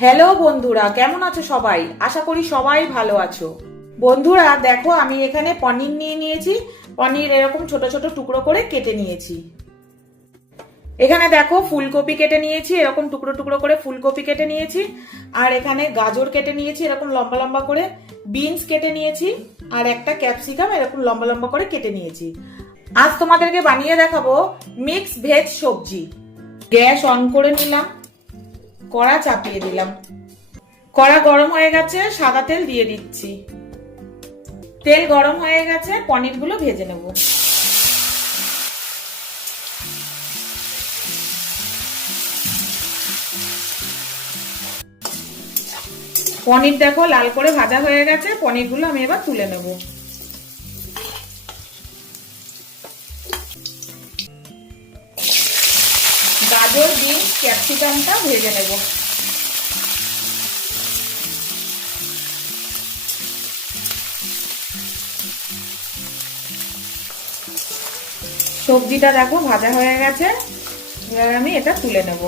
Hello বন্ধুরা, কেমন আছো সবাই? আশা করি সবাই ভালো আছো। বন্ধুরা, দেখো, আমি এখানে পনির নিয়ে নিয়েছি। পনির এরকম ছোট ছোট টুকরো করে কেটে নিয়েছি। এখানে দেখো, ফুলকপি কেটে নিয়েছি, এরকম টুকরো টুকরো করে ফুলকপি কেটে নিয়েছি। আর এখানে গাজর কেটে নিয়েছি, এরকম লম্বা লম্বা করে। বিনস কেটে নিয়েছি, আর একটা ক্যাপসিকাম, এরকম লম্বা লম্বা করে কেটে নিয়েছি। আজ তোমাদেরকে বানিয়ে দেখাবো মিক্স ভেজ সবজি। গ্যাস অন করে নিলাম। কড়া চাপিয়ে দিলাম। কড়া গরম হয়ে গেছে, সাদা তেল দিয়ে দিচ্ছি। তেল গরম হয়ে গেছে, পনিরগুলো ভেজে নেব। পনির দেখো লাল করে ভাজা হয়ে গেছে, পনিরগুলো আমি এবার তুলে নেব। গাজর বিনস ক্যাপসিকামটা ভেজে নেব। সবজিটা দেখো ভাজা হয়ে গেছে। এবার আমি এটা তুলে নেব।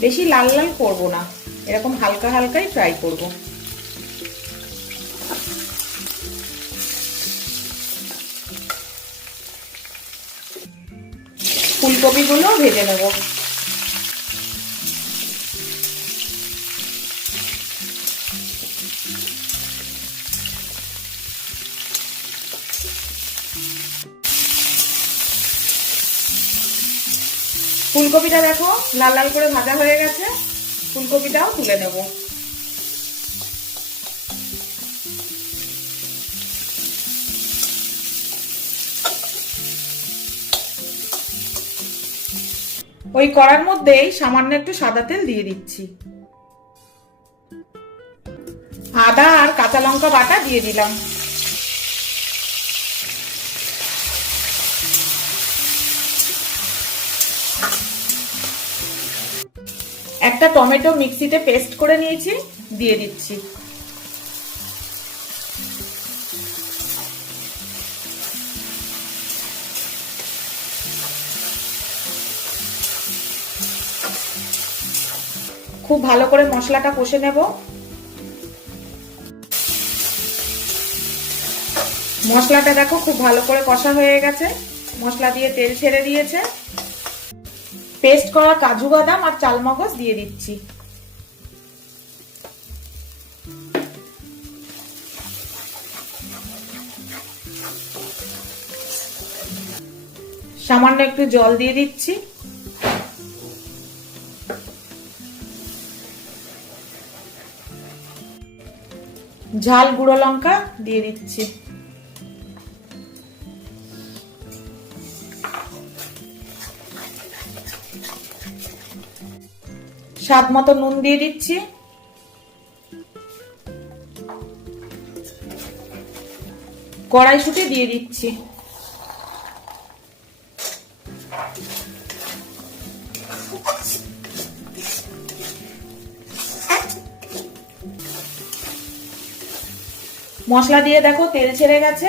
বেশি লাল লাল করব না। এরকম হালকা হালকাই ফ্রাই করব। ফুলকপিগুলো ভেজে নেব। ফুলকপিটা দেখো লাল লাল করে ভাজা হয়ে গেছে। ফুলকপিটাও তুলে নেব। ওই কড়ার মধ্যেই সামান্য একটু সাদা তেল দিয়ে দিচ্ছি। আদা আর কাঁচা লঙ্কা বাটা দিয়ে দিলাম। একটা টমেটো মিক্সিতে পেস্ট করে নিয়েছি, দিয়ে দিচ্ছি। খুব ভালো করে মশলাটা কষে নেব। মশলাটা দেখো খুব ভালো করে কষা হয়ে গেছে। মশলা দিয়ে তেল ছেড়ে দিয়েছে। পেস্ট করা কাজু বাদাম আর চালমগজ দিয়ে দিচ্ছি। সামান্য একটু জল দিয়ে দিচ্ছি। ঝাল গুঁড়ো লঙ্কা দিয়ে দিচ্ছি। স্বাদ মতো নুন দিয়ে দিচ্ছি। কড়াইশুটি দিয়ে দিচ্ছি। মশলা দিয়ে দেখো, তেল ছেড়ে গেছে।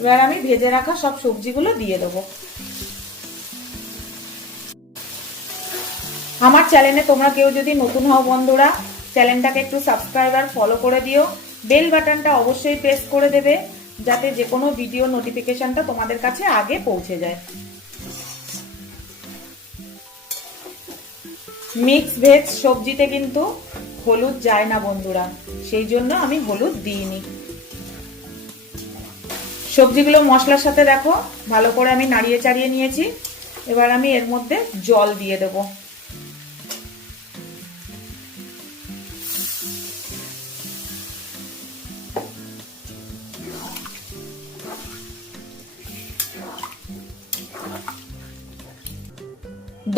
এবার আমি ভেজে রাখা সব সবজিগুলো দিয়ে দেবো। আমার চ্যানেলে তোমরা কেউ যদি নতুন হও বন্ধুরা, চ্যানেলটাকে একটু সাবস্ক্রাইব আর ফলো করে দিও। বেল বাটনটা অবশ্যই প্রেস করে দেবে, যাতে যে কোনো ভিডিও নোটিফিকেশনটা তোমাদের কাছে আগে পৌঁছে যায়। মিক্স ভেজ সবজিতে কিন্তু হলুদ যায় না বন্ধুরা, সেই জন্য আমি হলুদ দিইনি। সবজিগুলো মশলার সাথে দেখো, ভালো করে আমি নাড়িয়ে চাড়িয়ে নিয়েছি। এবার আমি এর মধ্যে জল দিয়ে দেবো।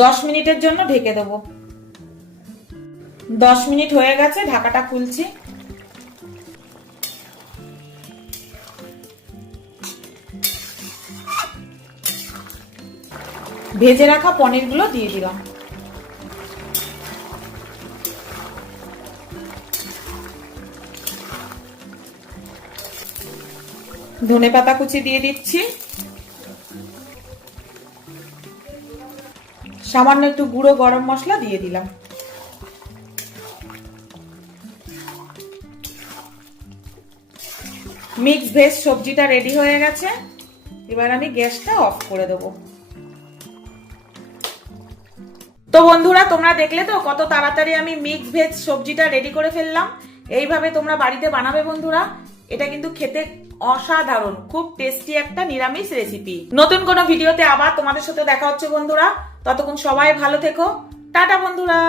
দশ মিনিটের জন্য ঢেকে দেবো। দশ মিনিট হয়ে গেছে, ঢাকাটা খুলছি। ভেজে রাখা পনিরগুলো দিয়ে দিলাম। ধনে পাতা কুচি দিয়ে দিচ্ছি। সামান্য একটু গুঁড়ো গরম মশলা দিয়ে দিলাম। মিক্স ভেজ সবজিটা রেডি হয়ে গেছে। এবার আমি গ্যাসটা অফ করে দেবো। তো বন্ধুরা, তোমরা দেখলে তো কত তাড়াতাড়ি আমি মিক্স ভেজ সবজিটা রেডি করে ফেললাম। এইভাবে তোমরা বাড়িতে বানাবে বন্ধুরা। এটা কিন্তু খেতে অসাধারণ, খুব টেস্টি একটা নিরামিষ রেসিপি নতুন কোনো ভিডিওতে আবার তোমাদের সাথে দেখা হচ্ছে বন্ধুরা। ততক্ষণ সবাই ভালো থেকো। টাটা বন্ধুরা।